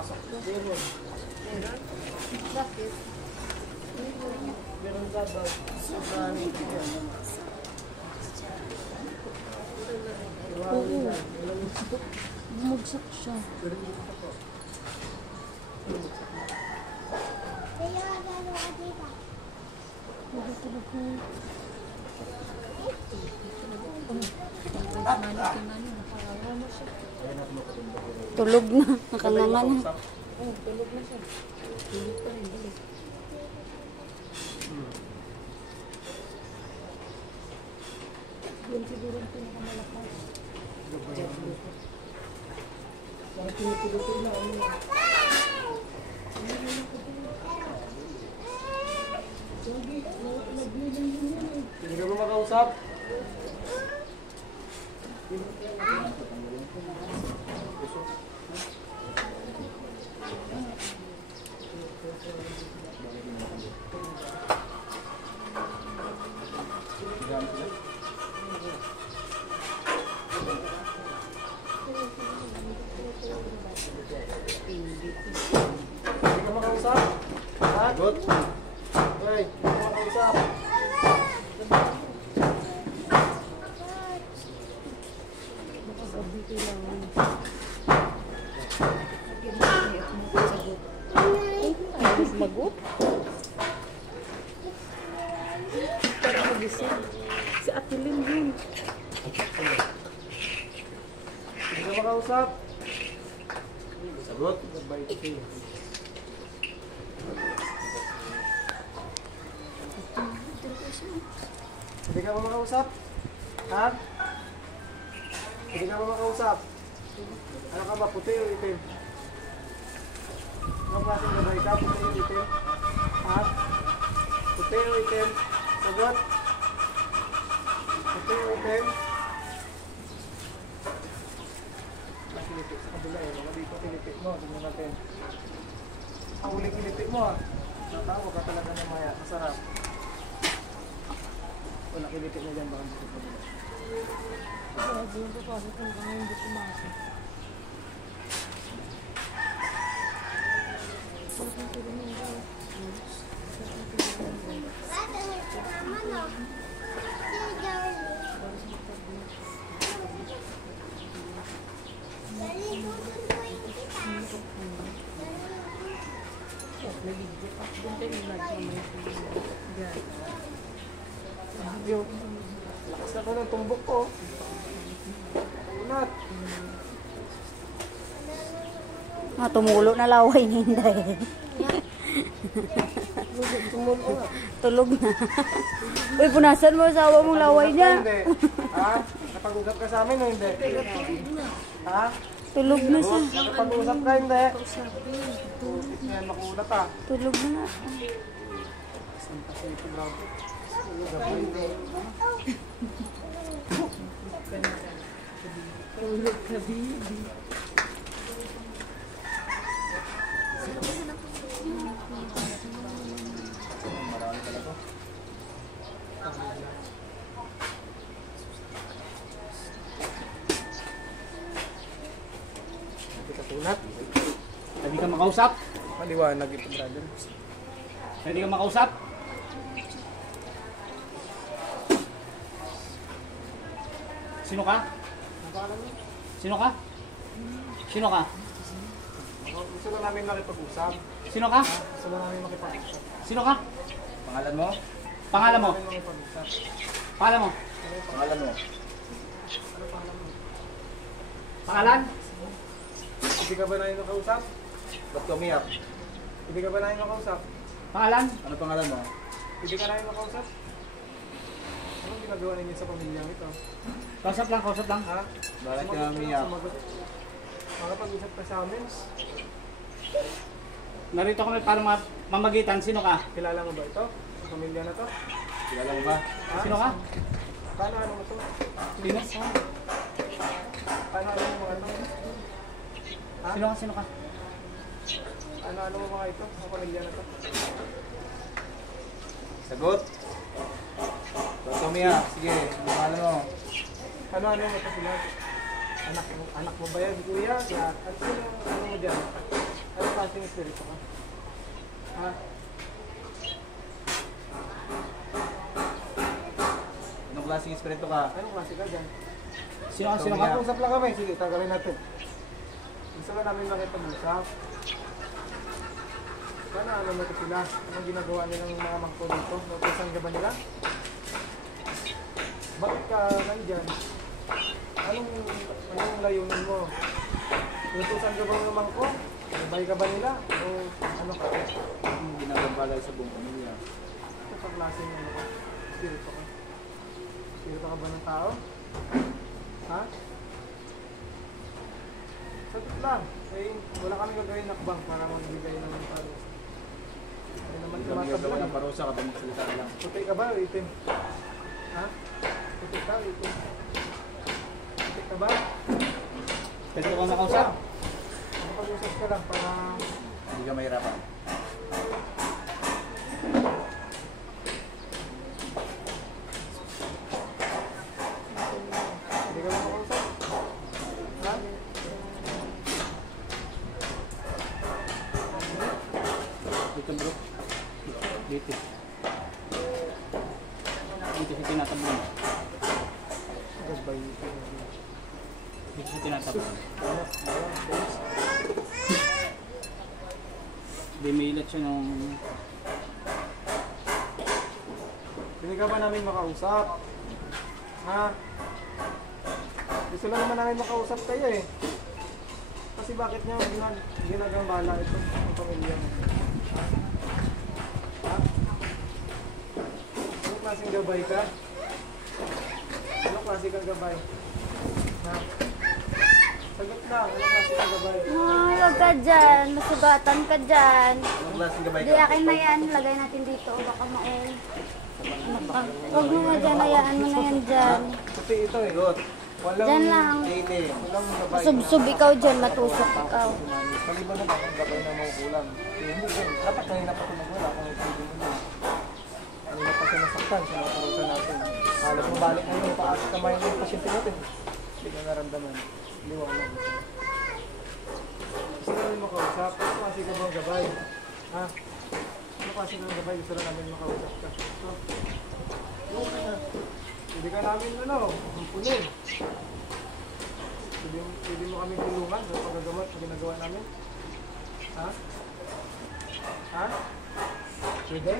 Pasok. Meron. Bakit? Meron sabaw. Sabaw. Oo. Bumagsak siya. Tulog na. Nakanganga na. Tulog na siya. Tulog pa rin. Yun siguro ang pinakamalakas. Parang pinipilitin na. Hindi ka ba makausap? Hindi ka makausap? Ha? Good. Hey, hindi ka makausap. Magot? Parang magising. Si Ate Lynn yun. Hindi ka makausap? Sagot. Mabait ka. Hindi ka ba makausap? Ha? Hindi ka ba makausap? Ano ka ba? Puti o itim? Anong klaseng babae ka? Puti o itim? Ha? Puti o itim? Sagot? Puti o itim? Kilipit sa kabila eh. Mga dito kilipit mo. Tingnan natin. Ang huling kilipit mo ah. Natawa ka talaga ng maya. Masarap. Wala kilipit mo dyan. Baka dito sa kabila. Grabe yung papasok kung kami hindi pumasok. Yung lakas na ko ng tumbok ko. Unat. Tumulo na laway ni Inday. Tumulo na. Tulog na. Uy, punasan mo asawa mong laway niya. Ha? Nakapag-usap ka sa amin o hindi? Ha? Tulog na siya. Nakapag-usap ka hindi? Putis na yan makulat ha. Tulog na nga. Saan kasi ito grabe? Tulog ka, baby. Katunat. Hindi ka makausap? Maliwanag ito, brother. Hindi ka makausap? Sino ka? Sino ka? Sino ka? Gusto lang namin makipag-usap. Sino ka? Gusto lang namin makipag-usap. Sino ka? Pangalan mo? Pangalan mo? Makipag-usap. Pangalan mo? Pangalan mo? Pangalan? Hindi ka ba namin makausap? Ba't ka umiyak? Hindi ka ba namin makausap? Pangalan? Ano pangalan mo? Hindi ka namin makausap? Anong ginagawa ninyo sa pamilyang ito? Kausap lang, kausap lang. Ha? Bakit ka Sumagot umiyak? sumagot. Makapag-usap ka sa amin? Narito kami para mamagitan. Sino ka? Kilala mo ba ito? Ang pamilya na to? Kilala mo ba? Ha? Sino ka? Paano ano mo to? Sino? Paano ano mo mga ito? Ha? Sino ka? Sino ka? Ano mo mga ito? Ang pamilya na to? Sagot. Tomia, sige. Pangalan mo? Ano mo ito sila? Anak mo ba yan, kuya? Ano mo dyan? klaseng espiritu ka? Ha? Anong klaseng espiritu ka? Anong klase ka dyan? Sino ka? Mag-usap lang kami. Sige, tagalin natin. Gusto lang namin makipag-usap. Sana alam mo ito sila. Anong ginagawa nilang mga mangko dito? Nutusan ka ba nila? Bakit ka nandyan? Anong layunin mo? Nutusan ka ba ng mangko? Sabay ka ba nila? O ano ka? Anong ginagabalay sa buong pamilya? Ito sa klase ng ano ka? Espiritu ka? Espiritu ka ba ng tao? Ha? Sagot lang. Eh, wala kami gagawin nakbang para magbigay ng parusa. Ay naman Hindi kami gagawa ng tumatablan. parusa kapag magsalita ka lang. Puti ka ba o itim? Ha? Puti ka o itim? Puti ka ba? Pwede ko nakausap? Makapag-usap ka lang para Hindi ka mahirapan. hindi ka lang makausap. Ha? Dito bro. Dito. Dito siya tinatablan. Gabay. Dito siya tinatablan. Dimilat siya nung... Hindi ka ba namin makausap? Ha? Gusto lang naman namin makausap kayo eh. Kasi bakit niya ginagambala ito ang pamilya mo? Ha? Ha? Anong klaseng gabay ka? Anong klase kang gabay? Ha? Sagot lang, anong klase kang gabay? Ay, huwag ka dyan. Masugatan ka dyan. Anong klaseng gabay Hindi, ka? akin na yan. Lagay natin dito. Baka maul. Huwag mo nga dyan. Hayaan mo na yan dyan. Puti ito eh. Sagot. Walang, Dyan lang. Itim. walang gabay. Subsub ikaw dyan. Matusok ikaw. Kaliban na akong gabay na maukulan. Hindi din. Dapat kanina pa tumagwala kung may pwede mo na. Kanina pa siya nasaktan sa mga karusa natin. Halos mabalik na yung paas kamay ng pasyente natin. Hindi na naramdaman. Liwanag. Gusto namin makausap. Ano kasi ka bang gabay? Ha? Ano kasi ng gabay? Gusto na namin makausap ka. So, okay na. Hindi ka namin humpunin. Pwede mo kami tulungan sa paggagamot sa ginagawa namin? Ha? Ha? Pwede?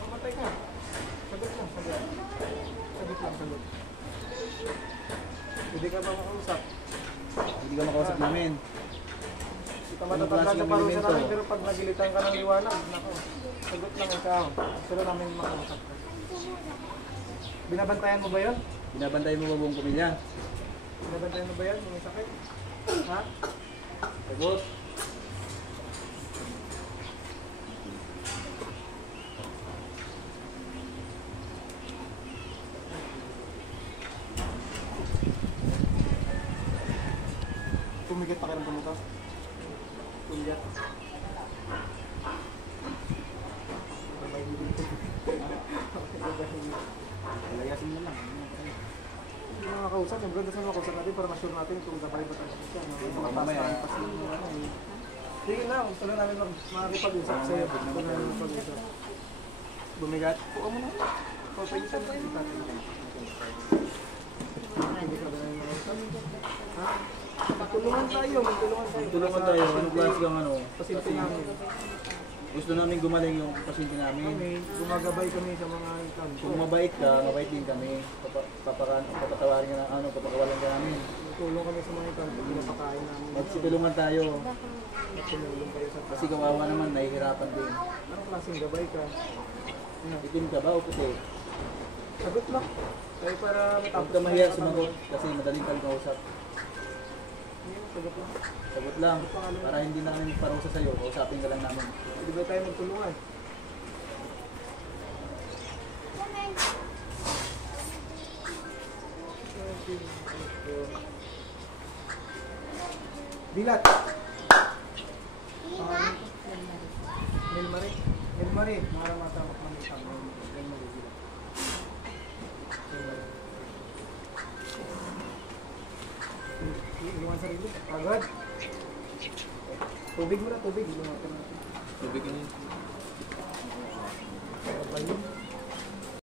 Mamatay ka. Sagot lang, sagot. Sagot lang, sagot. Pwede ka ba makausap? Hindi ka makausap namin. Hindi ka matataglan sa parusa namin, pero pag nagilitan ka ng liwanag, nako. Sagot lang ikaw. Gusto lang namin makausap ka. Binabantayan mo ba yun? Binabantay mo ba buong pamilya? Binabantayan mo ba yun? May sakit? Ha? Sagot. Pumigit pa ka ng pumuto? Pumigit. Layasin mo lang. Hindi na makausap. Ang ganda sa makausap natin para ma-sure natin kung gabay ba tayo siya. Mga Mamaya. taas sige na, gusto lang namin makakipag-usap sa'yo. Gusto na namin mag-usap. Bumigat? Oo mo na. Pagpagitan na yung tatay. Hindi ka ba namin makausap? Ha? Magtulungan tayo, magtulungan tayo. Tulungan tayo. Anong klase kang ano? Pasyente namin. Gusto namin gumaling yung pasyente namin. Kami, gumagabay kami sa mga ikam. Kung mabait ka, mabait din kami. Papatawarin ka na ano, papakawalan ka namin. Tulong kami sa mga ikam. Pinapakain namin. Magsitulungan tayo. Tumulong kayo sa Kasi kawawa naman, nahihirapan din. anong klaseng gabay ka? Itim ka ba o puti? Sagot lang. Kaya para Huwag matapos ka mahiya tayo sumagot kasi madaling kang kausap. Hindi, sagot lang. Sagot lang. Para hindi na kami parusa sa'yo, kausapin ka lang namin. Hindi ba tayo magtulungan? Bilat. Milmarie. Milmarie. Maramata kami sa Milmarie bilat. Iluwan sarili. Agad. Tubig mo na, tubig. Iluwan natin. Tubig yun. Ayun.